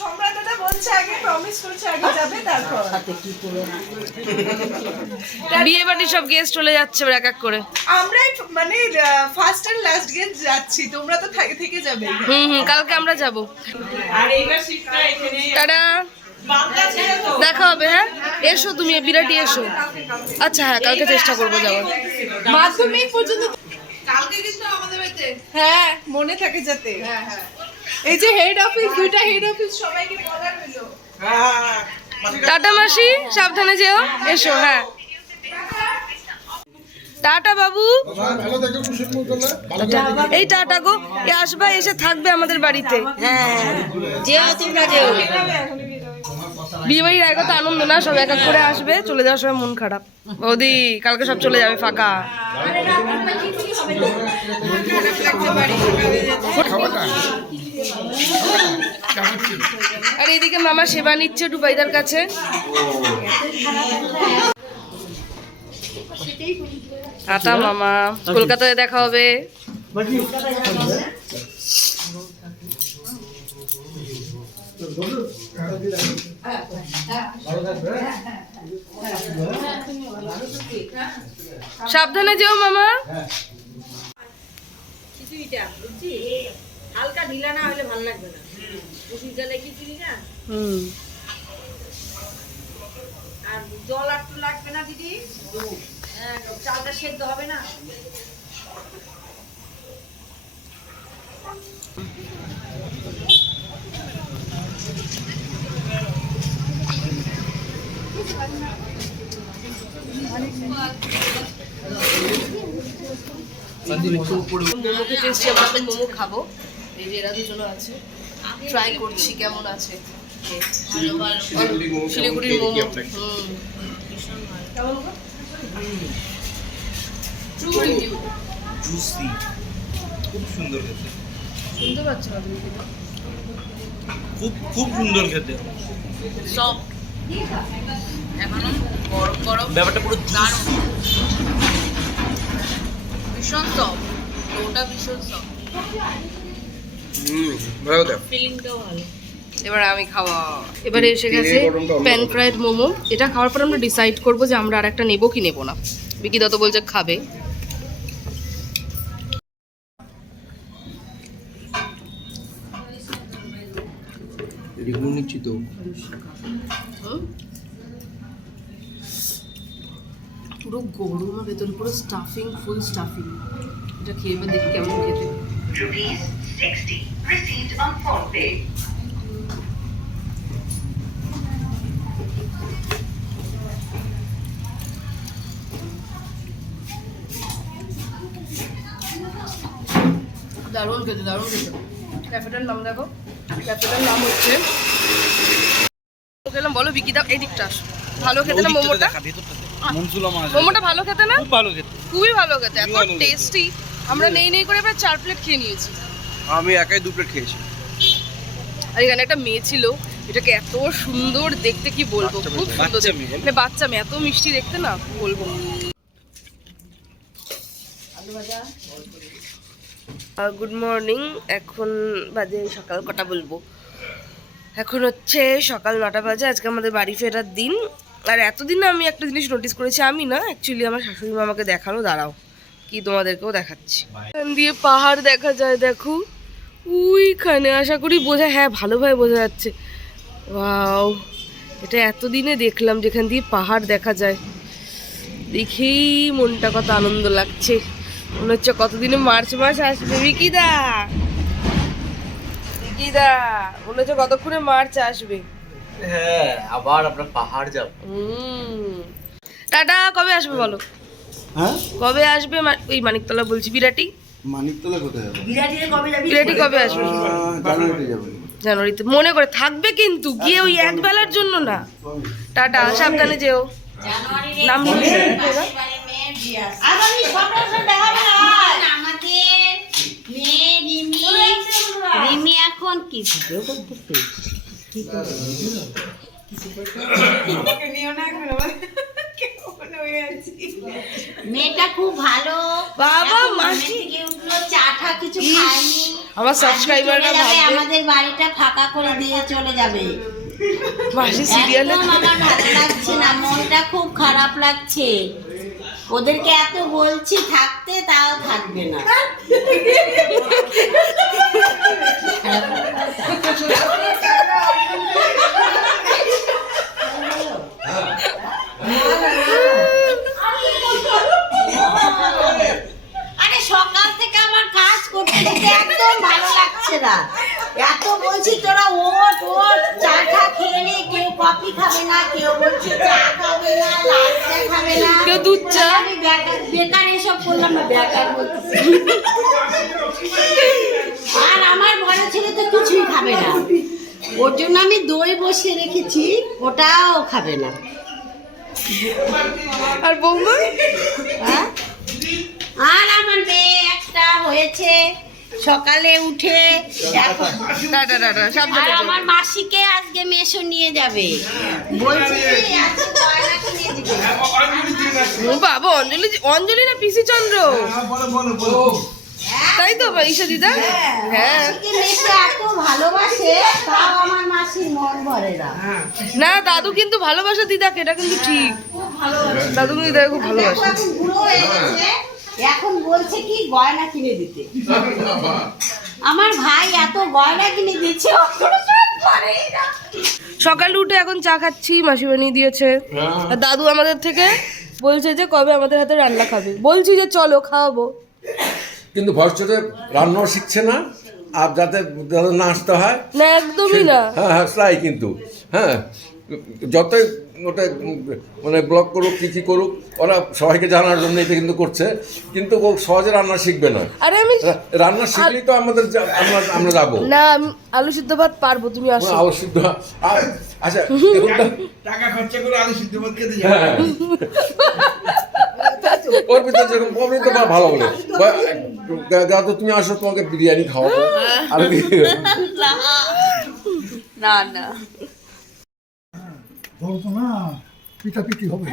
সম্রাট দাদা বলছে আগে প্রমিস করছে আগে যাবে তারপর সাথে কি করে বিয়ে বাড়ির সব গেস্ট চলে যাচ্ছে এক এক করে। আমরাই মানে ফার্স্ট এন্ড লাস্ট গেস্ট যাচ্ছি, তোমরা তো থেকে যাবে। কালকে আমরা যাব। আর এইবার শিফটটা এখানে টাটা, দেখা হবে। হ্যাঁ এসো তুমি বিরাটি এসো। আচ্ছা হ্যাঁ কালকে চেষ্টা করবো যাওয়ার। মাধ্যমিক পর্যন্ত কালকে কিন্তু আমাদের বাড়িতে, হ্যাঁ মনে থাকে যাতে। হ্যাঁ হ্যাঁ এই যে হেড অফিস, দুইটা হেড অফিস সবাইকে বলা হলো। হ্যাঁ টাটা মাসি, সাবধানে যেও, এসো। হ্যাঁ টাটা বাবু, এই টাটা গো। আসবা, এসে থাকবে আমাদের বাড়িতে। হ্যাঁ যেও তোমরা যেও। বিয়ে বাড়ির আগে তো আনন্দ না, সব এক এক করে আসবে, চলে যাওয়ার সময় মন খারাপ। বৌদি কালকে সব চলে যাবে ফাঁকা। আর এদিকে মামা সেবা নিচ্ছে ডুবাইদার কাছে। টাটা মামা, কলকাতায় দেখা হবে। সাবধানে যেও মামা। খিচুড়িটা বুঝছি হালকা ঢিলা না হলে ভালো লাগবে না। মুসুর ডালে খিচুড়ি না, আর জল একটু লাগবে না দিদি, চালটা সেদ্ধ হবে না। মোমোকে টেস্টি, আমরা তো মোমো খাবো। এই যে এরা দুজন আছে, ট্রাই করছি কেমন আছে। শিলিগুড়ির মোমো জুসি, খুব সুন্দর খেতে। শুনতে পাচ্ছ না তুমি? খুব খুব সুন্দর খেতে। সব এখনো গরম গরম, ব্যাপারটা পুরো জুসি। ভীষণ সফট, ওটা ভীষণ সফট। ভালো দাও। ফিলিংটাও ভালো। এবার আমি খাওয়া। এবারে এসে গেছে প্যান ফ্রাইড মোমো। এটা খাওয়ার পর আমরা ডিসাইড করবো যে আমরা আর একটা নেবো কি নেবো না। বিকি দা তো বলছে খাবে। নিচ্ছি তো। পুরো গরম, ভেতরে পুরো স্টাফিং, ফুল স্টাফিং। এটা খেয়ে এবার দেখি কেমন খেতে। ₹60 received on PhonePe. দারুণ খেতে, দারুণ খেতে। ক্যাফেটার নাম দেখো, ক্যাফেটার নাম হচ্ছে, গেলাম বলো বিকি দা এই দিকটা আসো। ভালো খেতে না মোমোটা? মোমোটা ভালো খেতে না? খুব ভালো খেতে, খুবই ভালো খেতে, এত টেস্টি। আমরা নেই করে এবার 4 প্লেট খেয়ে নিয়েছি। আমি একাই 2 প্লেট খেয়েছি। আর এখানে একটা মেয়ে ছিল, এটাকে এত সুন্দর দেখতে, কি বলবো, খুব সুন্দর দেখতে। মানে বাচ্চা মেয়ে, এত মিষ্টি দেখতে না বলবো। Good morning. এখন বাজে সকাল কটা বলবো, এখন হচ্ছে সকাল 9টা বাজে। আজকে আমাদের বাড়ি ফেরার দিন। আর এতদিন আমি একটা জিনিস নোটিস করেছি, আমি না অ্যাকচুয়ালি আমার শাশুড়ি মা আমাকে দেখানো, দাঁড়াও কি তোমাদেরকেও দেখাচ্ছি। এখান দিয়ে পাহাড় দেখা যায়, দেখো ওইখানে, আশা করি বোঝা, হ্যাঁ ভালোভাবে বোঝা যাচ্ছে। ওয়াও, এটা এতদিনে দেখলাম যেখান দিয়ে পাহাড় দেখা যায়। দেখেই মনটা কত আনন্দ লাগছে, মনে হচ্ছে কতদিনে মার্চ মাস আসবে। বিকিদা, বিকিদা, মনে হচ্ছে কতক্ষণে মার্চ আসবে। হ্যাঁ, আবার আমরা পাহাড় যাব। টাটা, কবে আসবে বলো? হ্যাঁ কবে আসবে? ওই মানিকতলা বলছি, বিরাটি। মানিকতলা কোথায় যাবো? বিরাটি কবে আসবে? জানুয়ারিতে যাবো। জানুয়ারিতে। মনে করে থাকবে কিন্তু, গিয়ে ওই এক বেলার জন্য না। টাটা, সাবধানে যেও। নাম নিবি রিমি এখন কি ভিডিও করতেছে? মেয়েটা খুব ভালো বাবা, মাসি থেকে উঠলো, চা টা কিছু খায়নি। আমার সাবস্ক্রাইবাররা চলে যাবে, ভাববে আমাদের বাড়িটা ফাঁকা করে দিয়ে চলে যাবে। মাসি সিরিয়ালে একদম আমার ভালো লাগছে না, মনটা খুব খারাপ লাগছে। ওদেরকে এত বলছি থাকতে, তাও থাকবে না। আরে সকাল থেকে আমার কাজ করতে করতে একদম ভালো লাগছে না। এত বলছি তোরা ওট ওট, চা টা খেয়ে নে, কেউ কফি খাবে না, কেউ বলছে চা খাবে না, লাল চা খাবে না, কেউ দুধ চা। আমি বেকার এসব করলাম না, বেকার বলছি। আর আমার বড় ছেলে তো কিছুই খাবে না, ওর জন্য আমি দই বসিয়ে রেখেছি, ওটাও খাবে না। আর বৌমা হ্যাঁ? আর আমার মেয়ে একটা হয়েছে, সকালে উঠে এখন টাটা টাটা আর সাবধানে যাও। আমার মাসিকে আজকে মেশো নিয়ে যাবে, বলছি যে এত গয়না কিনে দিবে। ও বাবা, অঞ্জলি অঞ্জলি না পিসি চন্দ্র, তাই তো ঈশা দিদা? হ্যাঁ মাসিকে মেশো এত ভালোবাসে, তাও আমার মাসির মন ভরে না। না, দাদু কিন্তু ভালোবাসে দিদাকে, এটা কিন্তু ঠিক। দাদু কিন্তু দিদাকে খুব দেখো ভালোবাসে। এখন বুড়ো হয়ে গেছে, এখন বলছে কি গয়না কিনে দিতে। আমার ভাই এত গয়না কিনে দিচ্ছে, ও কোনো সব করেই না। সকালে উঠে এখন চা খাচ্ছি, মাসি বানিয়ে দিয়েছে। আর দাদু আমাদের থেকে বলছে যে কবে আমাদের হাতে রান্না খাবে, বলছি যে চলো খাওয়াবো। কিন্তু ভবিষ্যতে রান্নাও শিখছে না, আর যাতে যাতে না আসতে হয়। না একদমই না। হ্যাঁ হ্যাঁ, তাই কিন্তু হ্যাঁ, যতই ওটা মানে ব্লগ করুক কী করুক, ওরা সবাইকে জানার জন্য এটা কিন্তু করছে, কিন্তু ও সহজে রান্না শিখবে না। আরে আমি রান্না শিখলেই তো আমাদের আমরা যাবো না, আমি আলু সিদ্ধ ভাত পারবো, তুমি আসো। অবশ্যই। আচ্ছা দেখুন তো, টাকা খরচা করে আলু সিদ্ধ ভাত খেতে হ্যাঁ ওর ভিতরে যেরকম ওর ভিতরে ভালো বলে দাদু তুমি আসো, তোমাকে বিরিয়ানি খাওয়াবো। আমি না না বলতো না পিঠাপিঠি হবে।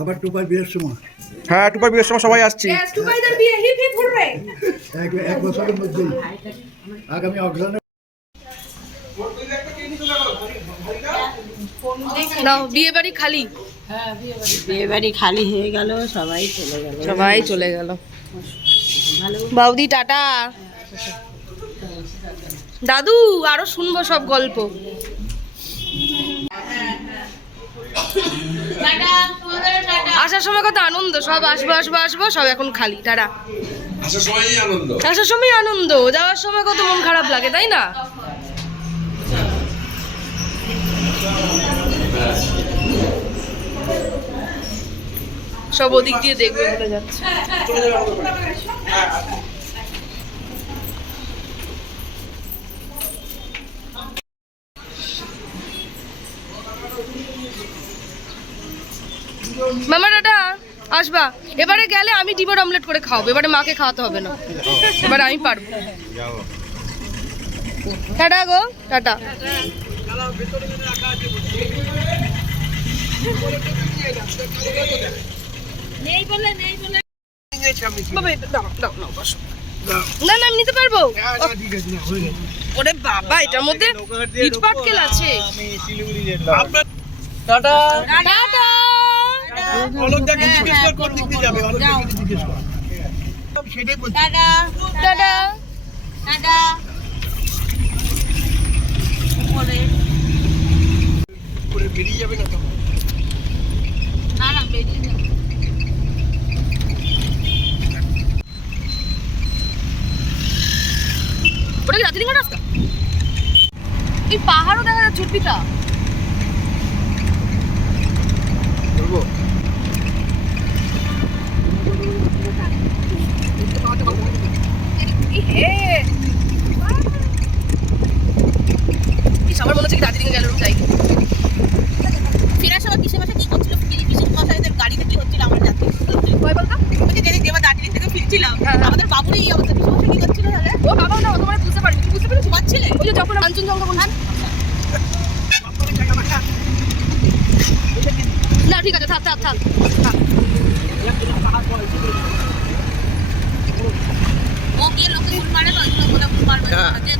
আবার টুপার বিয়ের সময়, হ্যাঁ টুপার বিয়ের সময় সবাই আসছি। এক বছরের মধ্যেই আগামী অগ্রহণে নাও, বিয়ে বাড়ি খালি, বিয়ে বাড়ি খালি হয়ে গেল, সবাই চলে গেল। সবাই চলে গেল। বাউদি টাটা। দাদু আরো শুনবো সব গল্প। আসার সময় কত আনন্দ, সব আসবো আসবো আসবো, সব এখন খালি। টাটা। আসার সময়ই আনন্দ, আসার সময় আনন্দ, যাওয়ার সময় কত মন খারাপ লাগে, তাই না? সব ওদিক দিয়ে দেখবে বলে যাচ্ছে। মামা টাটা, আসবা। এবারে গেলে আমি ডিমের অমলেট করে খাওয়াবো, এবারে মাকে খাওয়াতে হবে না, এবারে আমি পারবো। টাটা গো, টাটা। বাবা, এটা দাও, দাও, নাও, বসো। না না, আমি নিতে পারবো। ওরে বাবা, এটার মধ্যে ইট পাটকেল আছে। Tata. Tata. Tata tata. Tata. বেরিয়ে যাবে না তো? না না, বেরিয়ে যাবে। ওটা কি দার্জিলিং রাস্তা? এই পাহাড়ও দেখা যাচ্ছে উঠবিটা। আমার মনে হচ্ছে কি দার্জিলিং গেল যাই। ফেরার সময় কিসে কি করছিল পিসির মশাইদের গাড়িতে কি হচ্ছিল আমার জাতি কয় বলতো? বলছি যেদিন দেবা দার্জিলিং থেকে ফিরছিলাম আমাদের বাবুর এই অবস্থা পিসি মশাই কি করছিল তাহলে? ও বাবা না, ও তোমার বুঝতে পারিনি। বুঝতে পেরেছি পাচ্ছিলে ওই যে যখন কাঞ্চনজঙ্ঘা বলছেন। না ঠিক আছে, থাক থাক থাক থাক। ও গিয়ে লোকে গুল মারে না ওইগুলো বলে গুল মারবে না যে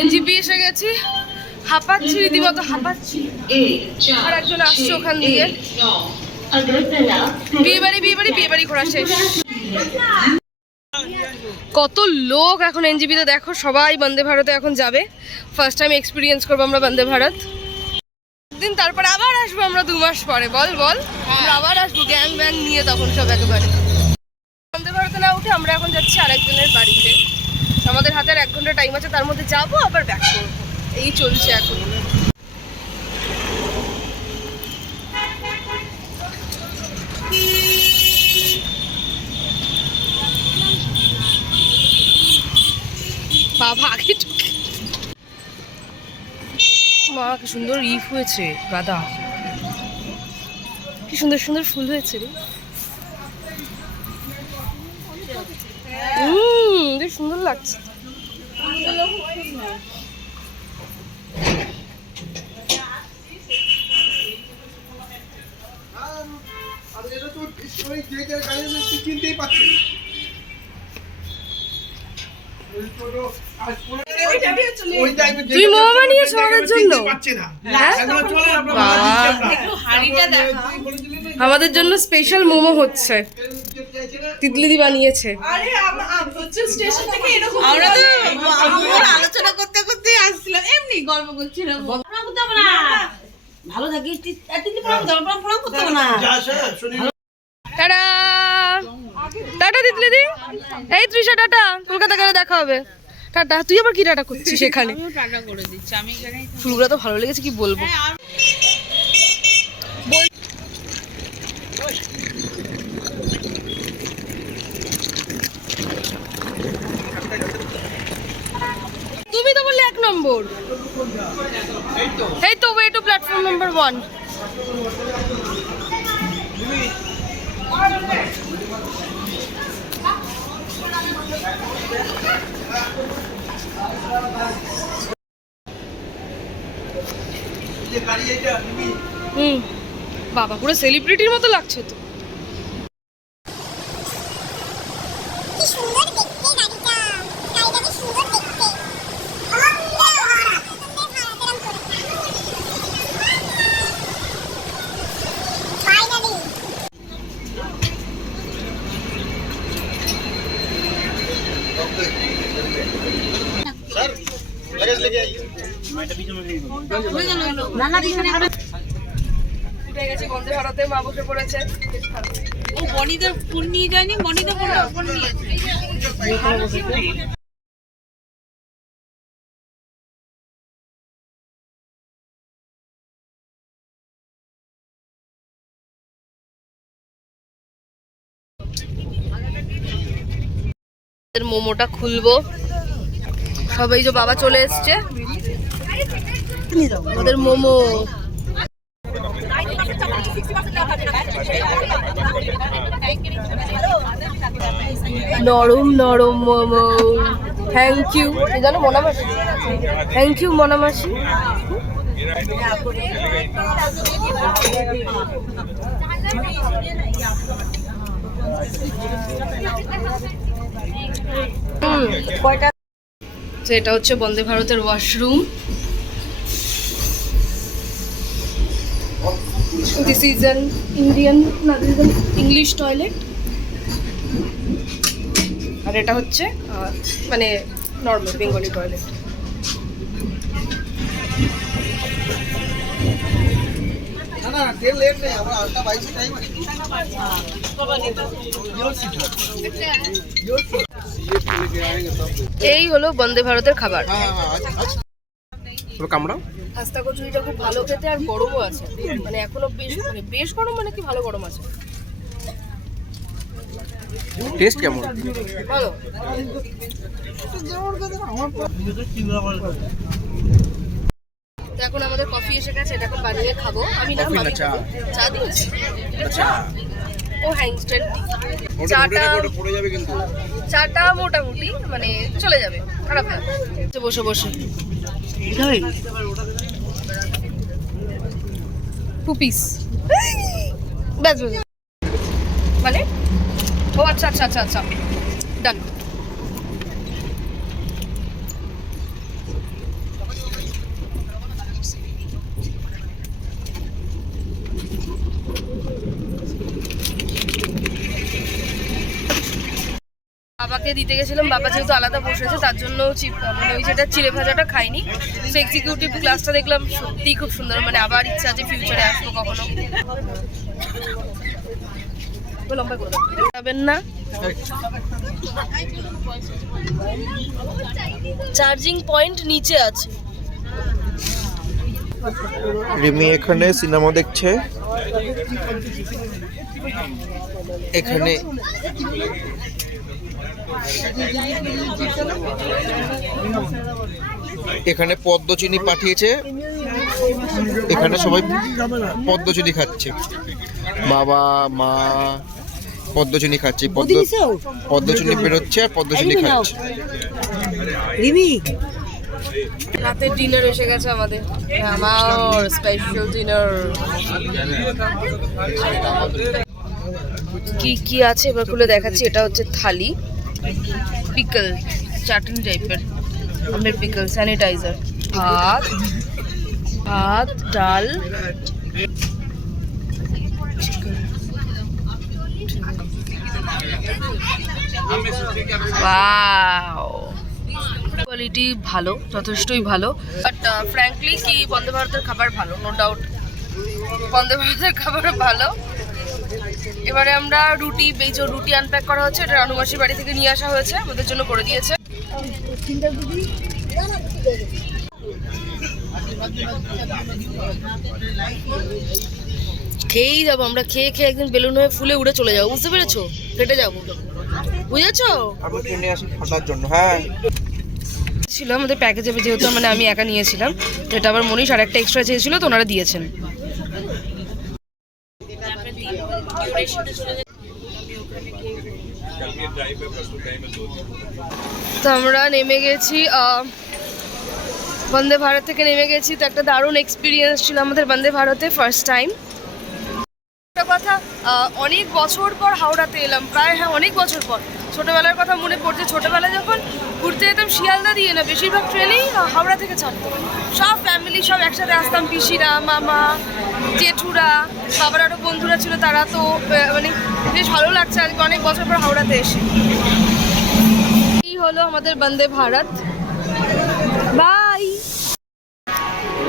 এনজিপি এসে গেছি, হাঁপাচ্ছি রীতিমতো হাঁপাচ্ছি। আর একজন আসছে ওখান দিয়ে। বিয়ে বাড়ি ঘোরা শেষ। কত লোক এখন এনজিপিতে দেখো, সবাই বন্দে ভারতে এখন যাবে। ফার্স্ট টাইম এক্সপিরিয়েন্স করবো আমরা বন্দে ভারত। দিন তারপরে আবার আসবো আমরা 2 মাস পরে। বল বল আমরা আবার আসবো গ্যাং ব্যাং নিয়ে, তখন সব একেবারে। বন্দে ভারতে না উঠে আমরা এখন যাচ্ছি আরেকজনের বাড়িতে। আমাদের হাতে আর 1 ঘন্টা টাইম আছে, তার মধ্যে যাবো আবার ব্যাক করবো। এই চলছে এখন। বাবা আগে মা কি সুন্দর ইফ হয়েছে, গাদা কি সুন্দর সুন্দর ফুল হয়েছে রে। বেশ সুন্দর লাগছে। চিনতেই পারছি না। তুই মোমো বানিয়েছো আমাদের জন্য? আমাদের জন্য স্পেশাল মোমো হচ্ছে, তিতলিদি বানিয়েছে। আমরা তো আলোচনা করতে করতে আসছিলাম, এমনি গল্প করছিলাম। ভালো থাকিস প্রণাম করতে হবে না। টাটা টাটা তিতলিদি। এই তৃষা টাটা, কলকাতা গেলে দেখা হবে। টাটা। তুই আবার কি টাটা করছিস এখানে? টাকা করে দিচ্ছি আমি এখানে। ফুলগুলো তো ভালো লেগেছে, কি বলবো। তুমি তো বললে 1 নম্বর। এই তো ওয়ে টু প্ল্যাটফর্ম নাম্বার 1। বাবা পুরো সেলিব্রিটির মতো লাগছে তো। উঠে গেছি বন্দে ভারতে, মা বসে পড়েছে। ও বনিদের ফোন নিয়ে যায়নি, বনিদের ফোন নিয়েছে। মোমোটা খুলবো সবাই। যে বাবা চলে এসছে, আমাদের মোমো। নরম নরম মোমো। থ্যাংক ইউ জানো মনামাসি, থ্যাংক ইউ মনামাসি। কয়টা? তো এটা হচ্ছে বন্দে ভারতের washroom. This is an Indian, না this is an English toilet. আর এটা হচ্ছে মানে নর্মাল বেঙ্গলি টয়লেট। না ট্রেন লেট নেই, আমরা 8:22 টাইম আছে। এই হলো বন্দে ভারতের খাবার। কামড়া খাস্তা কচুরিটা খুব ভালো খেতে, আর গরমও আছে, মানে এখনো বেশ গরম, মানে কি ভালো গরম আছে। টেস্ট কেমন? ভালো। তো এখন আমাদের কফি এসে গেছে, এটা এখন বানিয়ে খাবো। আমি না মামি চা। চা দিয়েছি। ও হ্যাঁ, ইনস্ট্যান্ট পড়ে যাবে কিন্তু। চাটা মোটামুটি মানে চলে যাবে, খারাপ না। বসে বসে পুপিস ব্যাস মানে, ও আচ্ছা আচ্ছা আচ্ছা আচ্ছা, ডান। বাবাকে দিতে গেছিলাম, বাবা যেহেতু আলাদা বসেছে তার জন্য মানে ওই যেটা চিড়ে ভাজাটা খাইনি। সো এক্সিকিউটিভ ক্লাসটা দেখলাম, সত্যিই খুব সুন্দর, মানে আবার ইচ্ছা আছে ফিউচারে আসবো কখনো। লম্বা করে যাবেন না, চার্জিং পয়েন্ট নিচে আছে। রিমি এখানে সিনেমা দেখছে। এখানে এখানে পদ্মচিনি পাঠিয়েছে, এখানে সবাই পদ্মচিনি খাচ্ছে, বাবা মা পদ্মচিনি খাচ্ছে, পদ্মচিনি বেরোচ্ছে আর পদ্মচিনি খাচ্ছে। রাতের ডিনার এসে গেছে আমাদের, আমার স্পেশাল ডিনার। কি কি আছে এবার খুলে দেখাচ্ছি। এটা হচ্ছে থালি, পিকল, চাটনি টাইপের, আমের পিকল, স্যানিটাইজার, ভাত, ভাত, ডাল, ওয়াও, কোয়ালিটি ভালো, যথেষ্টই ভালো। বাট ফ্র্যাঙ্কলি কি বন্দে ভারতের খাবার ভালো, নো ডাউট বন্দে ভারতের খাবার ভালো। এবারে আমরা রুটি, রুটি আনপ্যাক করা হচ্ছে, এটা রানুমাসির বাড়ি থেকে নিয়ে আসা হয়েছে, আমাদের জন্য করে দিয়েছে। খেয়েই যাবো আমরা, খেয়ে খেয়ে একদিন বেলুন হয়ে ফুলে উড়ে চলে যাবো, বুঝতে পেরেছো? ফেটে যাবো, বুঝেছো? আমি ট্রেনে আসি ঠান্ডার জন্য। হ্যাঁ ছিল আমাদের প্যাকেজে, যেহেতু মানে আমি একা নিয়েছিলাম, তো এটা আবার মনীষ আর একটা এক্সট্রা চেয়েছিল, তো ওনারা দিয়েছেন। তো আমরা নেমে গেছি, বন্দে ভারত থেকে নেমে গেছি। তো একটা দারুণ এক্সপিরিয়েন্স ছিল আমাদের বন্দে ভারতে, ফার্স্ট টাইম। একটা কথা, অনেক বছর পর হাওড়াতে এলাম, প্রায় হ্যাঁ অনেক বছর পর। ছোটোবেলার কথা মনে পড়ছে, ছোটোবেলায় যখন ঘুরতে যেতাম শিয়ালদা দিয়ে না, বেশিরভাগ ট্রেনেই হাওড়া থেকে ছাড়তো, সব ফ্যামিলি সব একসাথে আসতাম, পিসিরা, মামা, জেঠুরা, বাবার আরও বন্ধুরা ছিল, তারা। তো মানে বেশ ভালো লাগছে আজকে অনেক বছর পর হাওড়াতে এসে। এই হলো আমাদের বন্দে ভারত, বাই।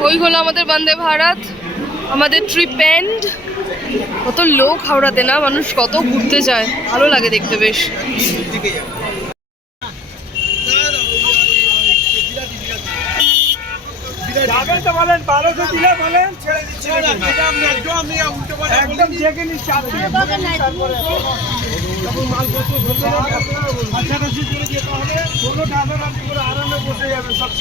ওই হলো আমাদের বন্দে ভারত, আমাদের ট্রিপ এন্ড। কত লোক হাওড়াতে না, মানুষ কত ঘুরতে যায়, ভালো লাগে দেখতে বেশ। যাবেন তো বলেন, 1200 দিলে বলেন, ছেড়ে দিচ্ছি। একদম দেখে নিচ্ছি, মাছাটাছি করে যেতে হবে, কোনো টাকা রাখি করে আরামে বসে যাবে সব।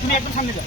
তুমি একদম সামনে যাও।